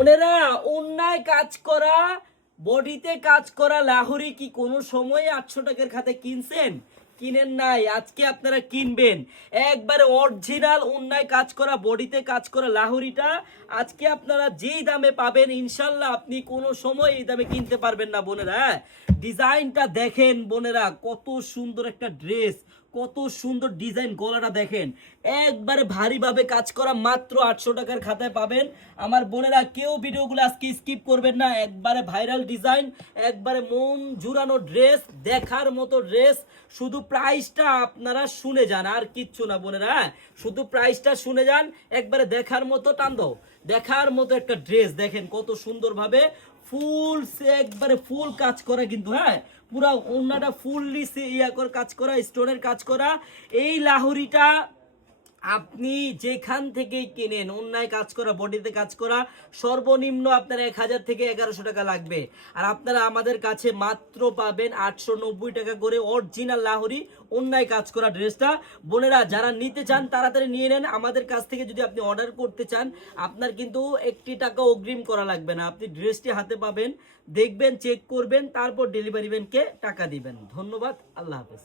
বোনেরা, অন্যায় কাজ করা, বডিতে কাজ করা লাহোরি কি কোনো সময় 800 টাকার খাতে কিনছেন? কিনেন নাই, আজকে আপনারা কিনবেন। একবারে অরিজিনাল অন্যায় কাজ করা, বডিতে কাজ করা লাহোরিটা আজকে আপনারা যেই দামে পাবেন, ইনশাল্লাহ আপনি কোনো সময় এই দামে কিনতে পারবেন না বোনেরা। ডিজাইনটা দেখেন বোনেরা, কত সুন্দর একটা ড্রেস, কত সুন্দর ডিজাইন, গলাটা দেখেন, একবারে ভারীভাবে কাজ করা, মাত্র 800 টাকার খাতায় পাবেন। আমার বোনেরা, কেউ ভিডিওগুলো আজকে স্কিপ করবেন না, একবারে ভাইরাল ডিজাইন, একবারে মন জুড়ানো ড্রেস, দেখার মতো ড্রেস। শুধু প্রাইসটা আপনারা শুনে যান, আর কিচ্ছু না বোনেরা, শুধু প্রাইসটা শুনে যান, একবারে দেখার মতো, টান দাও, দেখার মতো একটা ড্রেস। দেখেন কত সুন্দরভাবে ফুল সে একবারে ফুল কাজ করা, কিন্তু হ্যাঁ পুরা ওন্নাটা ফুললি সে কাজ করা, স্টোনের কাজ করা। এই লাহুরিটা আপনি যেখান থেকেই কেনেন, অন্যায় কাজ করা, বডিতে কাজ করা, সর্বনিম্ন আপনার 1000 থেকে 1100 টাকা লাগবে। আর আপনারা আমাদের কাছে মাত্র পাবেন 890 টাকা করে অরিজিনাল লাহোরি অন্যায় কাজ করা ড্রেসটা। বোনেরা, যারা নিতে চান তাড়াতাড়ি নিয়ে নেন। আমাদের কাছ থেকে যদি আপনি অর্ডার করতে চান, আপনার কিন্তু 1 টাকা অগ্রিম করা লাগবে না। আপনি ড্রেসটি হাতে পাবেন, দেখবেন, চেক করবেন, তারপর ডেলিভারি ম্যানকে টাকা দিবেন। ধন্যবাদ, আল্লাহ হাফেজ।